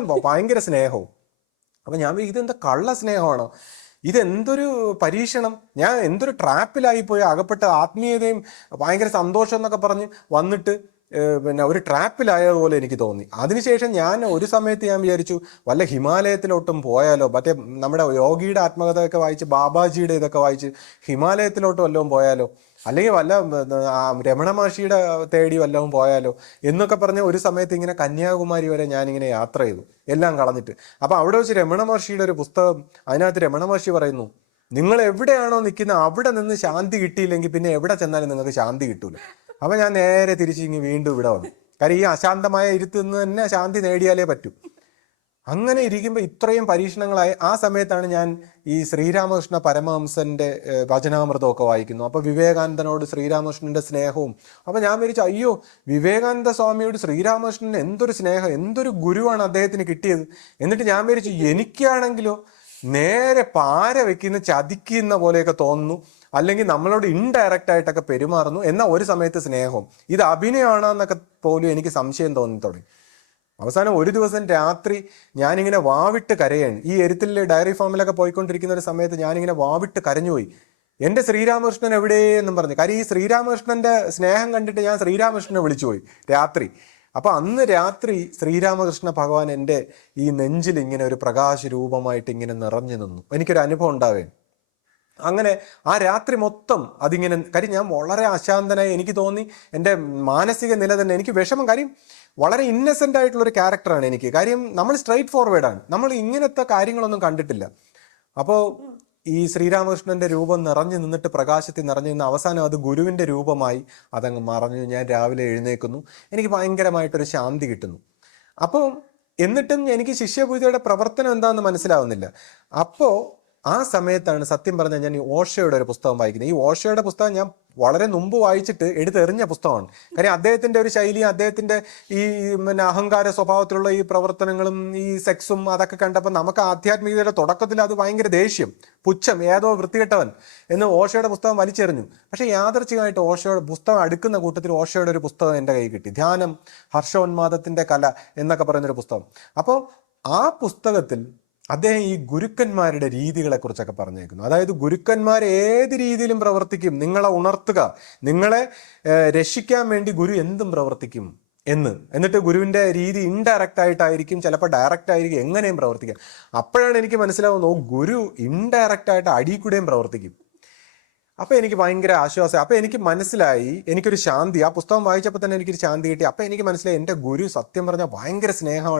എല്ലാം ഭയങ്കര സ്നേഹവും. അപ്പം ഞാൻ ഇതെന്താ കള്ള സ്നേഹമാണോ, ഇതെന്തൊരു പരീക്ഷണം, ഞാൻ എന്തൊരു ട്രാപ്പിലായിപ്പോയി അകപ്പെട്ട്, ആത്മീയതയും ഭയങ്കര സന്തോഷം എന്നൊക്കെ പറഞ്ഞ് വന്നിട്ട് പിന്നെ ഒരു ട്രാപ്പിലായതുപോലെ എനിക്ക് തോന്നി. അതിനുശേഷം ഞാൻ ഒരു സമയത്ത് ഞാൻ വിചാരിച്ചു വല്ല ഹിമാലയത്തിലോട്ടും പോയാലോ, മറ്റേ നമ്മുടെ യോഗിയുടെ ആത്മകഥയൊക്കെ വായിച്ച് ബാബാജിയുടെ ഇതൊക്കെ വായിച്ച് ഹിമാലയത്തിലോട്ട് വല്ലതും പോയാലോ, അല്ലെങ്കിൽ വല്ല രമണ മഹർഷിയുടെ തേടി വല്ലതും പോയാലോ എന്നൊക്കെ പറഞ്ഞ് ഒരു സമയത്ത് ഇങ്ങനെ കന്യാകുമാരി വരെ ഞാനിങ്ങനെ യാത്ര ചെയ്തു, എല്ലാം കളഞ്ഞിട്ട്. അപ്പൊ അവിടെ വെച്ച് രമണ മഹർഷിയുടെ ഒരു പുസ്തകം, അതിനകത്ത് രമണ മഹർഷി പറയുന്നു, നിങ്ങൾ എവിടെയാണോ നിൽക്കുന്നത് അവിടെ നിന്ന് ശാന്തി കിട്ടിയില്ലെങ്കിൽ പിന്നെ എവിടെ ചെന്നാലും നിങ്ങൾക്ക് ശാന്തി കിട്ടൂല. അപ്പൊ ഞാൻ നേരെ തിരിച്ച് ഇങ്ങ് വീണ്ടും ഇവിടെ വന്നു. കാര്യം ഈ അശാന്തമായ ഇരുത്ത് നിന്ന് തന്നെ ശാന്തി നേടിയാലേ പറ്റൂ. അങ്ങനെ ഇരിക്കുമ്പോൾ ഇത്രയും പരീക്ഷണങ്ങളായി ആ സമയത്താണ് ഞാൻ ഈ ശ്രീരാമകൃഷ്ണ പരമഹംസന്റെ വചനാമൃതമൊക്കെ വായിക്കുന്നു. അപ്പൊ വിവേകാനന്ദനോട് ശ്രീരാമകൃഷ്ണന്റെ സ്നേഹവും, അപ്പൊ ഞാൻ വിചാരിച്ചു അയ്യോ, വിവേകാനന്ദ സ്വാമിയോട് ശ്രീരാമകൃഷ്ണൻ എന്തൊരു സ്നേഹം, എന്തൊരു ഗുരുവാണ് അദ്ദേഹത്തിന് കിട്ടിയത്. എന്നിട്ട് ഞാൻ വിചാരിച്ചു എനിക്കാണെങ്കിലോ നേരെ പാര വെക്കുന്ന ചതിക്കുന്ന പോലെയൊക്കെ തോന്നുന്നു, അല്ലെങ്കിൽ നമ്മളോട് ഇൻഡയറക്റ്റ് ആയിട്ടൊക്കെ പെരുമാറുന്നു. എന്നാൽ ഒരു സമയത്ത് സ്നേഹവും, ഇത് അഭിനയമാണോ എന്നൊക്കെ പോലും എനിക്ക് സംശയം തോന്നി തുടങ്ങി. അവസാനം ഒരു ദിവസം രാത്രി ഞാനിങ്ങനെ വാവിട്ട് കരയാണ്. ഈ എരുത്തിലെ ഡയറി ഫാമിലൊക്കെ പോയിക്കൊണ്ടിരിക്കുന്ന ഒരു സമയത്ത് ഞാനിങ്ങനെ വാവിട്ട് കരഞ്ഞുപോയി, എൻ്റെ ശ്രീരാമകൃഷ്ണൻ എവിടെയെന്നും പറഞ്ഞു. കാര്യം ഈ ശ്രീരാമകൃഷ്ണന്റെ സ്നേഹം കണ്ടിട്ട് ഞാൻ ശ്രീരാമകൃഷ്ണനെ വിളിച്ചുപോയി രാത്രി. അപ്പൊ അന്ന് രാത്രി ശ്രീരാമകൃഷ്ണ ഭഗവാൻ എൻ്റെ ഈ നെഞ്ചിൽ ഇങ്ങനെ ഒരു പ്രകാശ രൂപമായിട്ട് ഇങ്ങനെ നിറഞ്ഞു നിന്നു. എനിക്കൊരു അനുഭവം ഉണ്ടാവേ. അങ്ങനെ ആ രാത്രി മൊത്തം അതിങ്ങനെ, കാര്യം ഞാൻ വളരെ അശാന്തനായി, എനിക്ക് തോന്നി എൻ്റെ മാനസിക നില തന്നെ, എനിക്ക് വിഷമം. കാര്യം വളരെ ഇന്നസെൻ്റ് ആയിട്ടുള്ളൊരു ക്യാരക്ടറാണ് എനിക്ക്. കാര്യം നമ്മൾ സ്ട്രെയിറ്റ് ഫോർവേഡാണ്, നമ്മൾ ഇങ്ങനത്തെ കാര്യങ്ങളൊന്നും കണ്ടിട്ടില്ല. അപ്പോൾ ഈ ശ്രീരാമകൃഷ്ണന്റെ രൂപം നിറഞ്ഞു നിന്നിട്ട്, പ്രകാശത്തിൽ നിറഞ്ഞു നിന്ന് അവസാനം അത് ഗുരുവിൻ്റെ രൂപമായി അതങ്ങ് മറഞ്ഞു. ഞാൻ രാവിലെ എഴുന്നേൽക്കുന്നു, എനിക്ക് ഭയങ്കരമായിട്ടൊരു ശാന്തി കിട്ടുന്നു. അപ്പോൾ എന്നിട്ടും എനിക്ക് ശിഷ്യപൂജയുടെ പ്രവർത്തനം എന്താണെന്ന് മനസ്സിലാവുന്നില്ല. അപ്പോൾ ആ സമയത്താണ് സത്യം പറഞ്ഞാൽ ഞാൻ ഈ ഓഷോയുടെ ഒരു പുസ്തകം വായിക്കുന്നത്. ഈ ഓഷോയുടെ പുസ്തകം ഞാൻ വളരെ മുമ്പ് വായിച്ചിട്ട് എടുത്തെറിഞ്ഞ പുസ്തകമാണ്. കാര്യം അദ്ദേഹത്തിൻ്റെ ഒരു ശൈലിയും അദ്ദേഹത്തിൻ്റെ ഈ പിന്നെ അഹങ്കാര സ്വഭാവത്തിലുള്ള ഈ പ്രവർത്തനങ്ങളും ഈ സെക്സും അതൊക്കെ കണ്ടപ്പോൾ നമുക്ക് ആധ്യാത്മികതയുടെ തുടക്കത്തിൽ അത് ഭയങ്കര ദേഷ്യം, പുച്ഛം, ഏതോ വൃത്തികെട്ടവൻ എന്ന് ഓഷോയുടെ പുസ്തകം വലിച്ചെറിഞ്ഞു. പക്ഷേ യാദർച്ഛികമായിട്ട് ഓഷോയുടെ പുസ്തകം അടുക്കുന്ന കൂട്ടത്തിൽ ഓഷോയുടെ ഒരു പുസ്തകം എൻ്റെ കയ്യിൽ കിട്ടി, ധ്യാനം ഹർഷോന്മാദത്തിൻ്റെ കല എന്നൊക്കെ പറയുന്നൊരു പുസ്തകം. അപ്പോൾ ആ പുസ്തകത്തിൽ അദ്ദേഹം ഈ ഗുരുക്കന്മാരുടെ രീതികളെ കുറിച്ചൊക്കെ പറഞ്ഞേക്കുന്നു. അതായത് ഗുരുക്കന്മാർ ഏത് രീതിയിലും പ്രവർത്തിക്കും, നിങ്ങളെ ഉണർത്തുക, നിങ്ങളെ രക്ഷിക്കാൻ വേണ്ടി ഗുരു എന്തും പ്രവർത്തിക്കും എന്നിട്ട് ഗുരുവിൻ്റെ രീതി ഇൻഡയറക്റ്റ് ആയിട്ടായിരിക്കും, ചിലപ്പോൾ ഡയറക്റ്റ് ആയിരിക്കും, എങ്ങനെയും പ്രവർത്തിക്കാം. അപ്പോഴാണ് എനിക്ക് മനസ്സിലാവുന്നത് ഗുരു ഇൻഡയറക്റ്റ് ആയിട്ട് അടിയിൽ കൂടെയും പ്രവർത്തിക്കും. അപ്പോൾ എനിക്ക് ഭയങ്കര ആശ്വാസം. അപ്പോൾ എനിക്ക് മനസ്സിലായി, എനിക്കൊരു ശാന്തി, ആ പുസ്തകം വായിച്ചപ്പോൾ തന്നെ എനിക്കൊരു ശാന്തി കിട്ടി. അപ്പോൾ എനിക്ക് മനസ്സിലായി എൻ്റെ ഗുരു സത്യം പറഞ്ഞാൽ ഭയങ്കര സ്നേഹമാണ്.